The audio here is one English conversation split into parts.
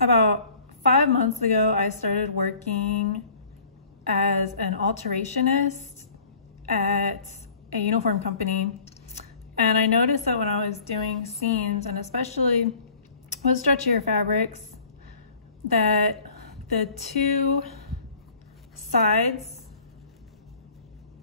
about 5 months ago, I started working as an alterationist at a uniform company. And I noticed that when I was doing seams, and especially with stretchier fabrics, that the two sides,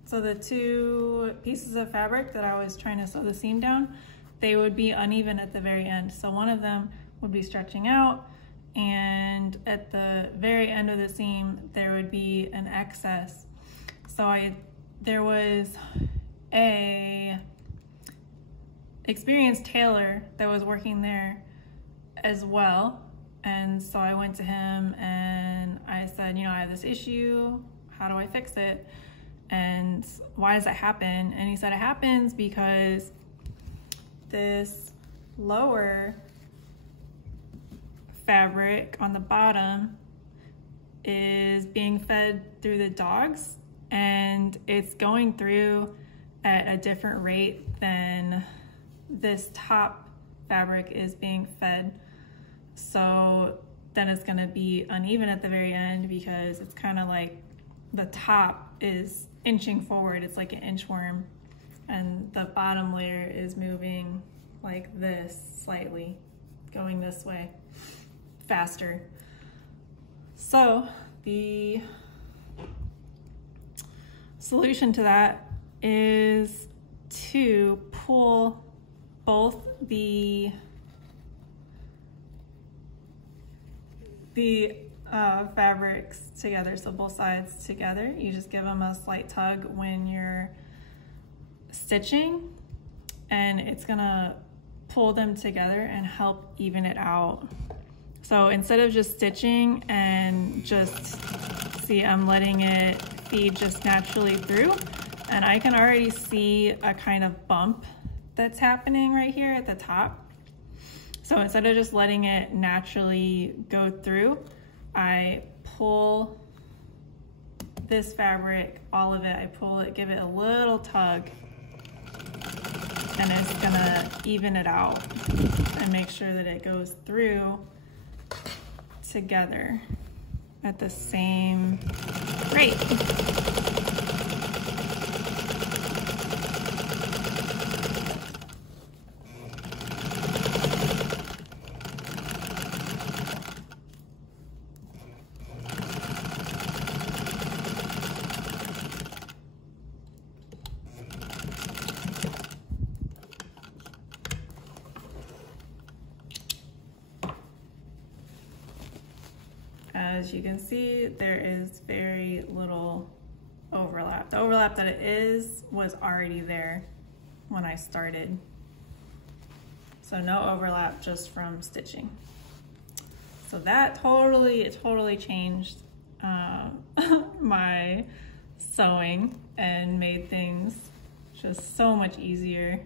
so the two pieces of fabric that I was trying to sew the seam down, they would be uneven at the very end. So one of them would be stretching out, and at the very end of the seam there would be an excess. So there was a experienced tailor that was working there as well, and so I went to him and I said, you know, I have this issue, how do I fix it, and why does that happen? And he said it happens because this lower fabric on the bottom is being fed through the dogs, and it's going through at a different rate than this top fabric is being fed. So then it's going to be uneven at the very end because it's kind of like the top is inching forward, it's like an inchworm, and the bottom layer is moving like this slightly, going this way faster. So the solution to that is to pull both the fabrics together, so both sides together. You just give them a slight tug when you're stitching, and it's gonna pull them together and help even it out. So instead of just stitching and just, see, I'm letting it feed just naturally through, and I can already see a kind of bump that's happening right here at the top. So instead of just letting it naturally go through, I pull this fabric, all of it, I pull it, give it a little tug, and it's gonna even it out and make sure that it goes through together at the same rate. As you can see, there is very little overlap. The overlap that it is was already there when I started. So no overlap just from stitching. So that totally changed my sewing and made things just so much easier.